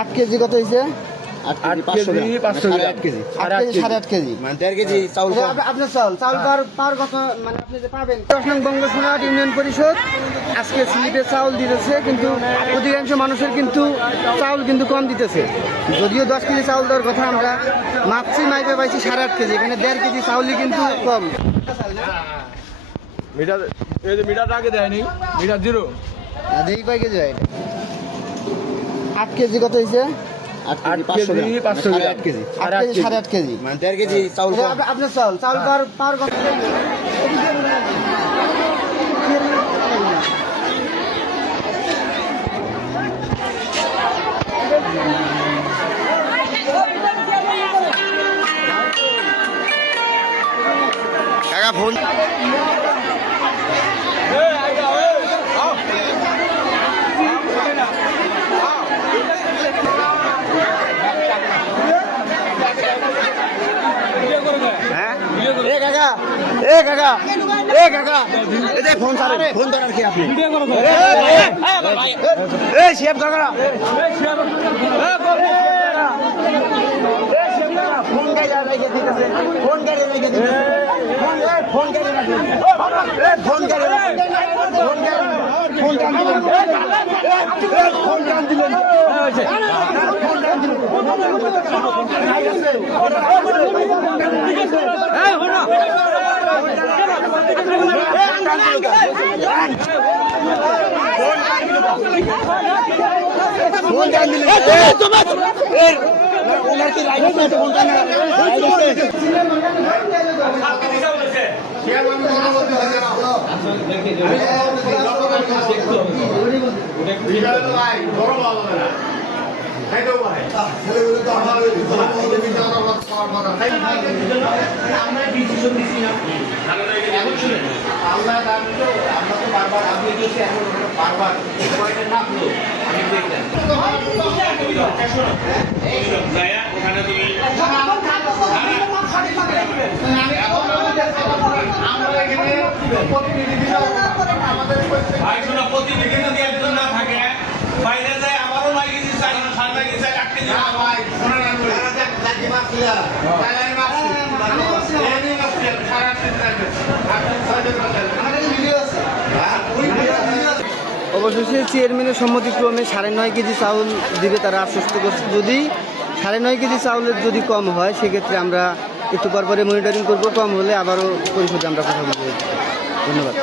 8 KG কত হয়েছে? 8 KG 500 গ্রাম 8 KG 8.5 KG মানে 1.5 কেজি চাউল আপনার চাউল পার কত মানে আপনি যে পাবেন? বঙ্গসোনাহাট ইউনিয়ন পরিষদ আজকে স্লিপে চাউল দিতেছে, কিন্তু অধিকাংশ মানুষের কিন্তু চাউল কিন্তু কম দিতেছে। যদিও 10 কেজি চাউল দেওয়ার কথা, আমরা মাইপে পাইছি 8.5 কেজি, এখানে 1.5 কেজি চাউলই কিন্তু কম। মিটার এই যে মিটারটা আগে দেয়নি, মিটার জিরো দেখি কয় কেজি হয় এটা? 8 কেজি কত হয়েছে? 8 কেজি 500 গ্রাম 8 কেজি 8.5 কেজি মানে 1.5 কেজি চাউল আপনার চাউল পার কত? কাকা ফোন ফোন ধরার কি আপনি শেফ কাকা ফোন গাড়ি রেখে দিতেছে, ফোন গাড়ি রেখে দিতেছে, ফোন গাড়ি ফোন গাড়ি ফোন টান দিলেন, ফোন টান দিলেন, ফোন টান দিলেন। ওনার কি লাইভ আছে? ফোন টান অবশেষে চেয়ারম্যানের সম্মতিক্রমে 9.5 কেজি চাউল দিবে তারা আশ্বস্ত করছে। যদি 9.5 কেজি চাউলের যদি কম হয় সেক্ষেত্রে আমরা একটু পরে মনিটরিং করব, কম হলে আবারও পরিষদে আমরা কথা বলবো। ধন্যবাদ।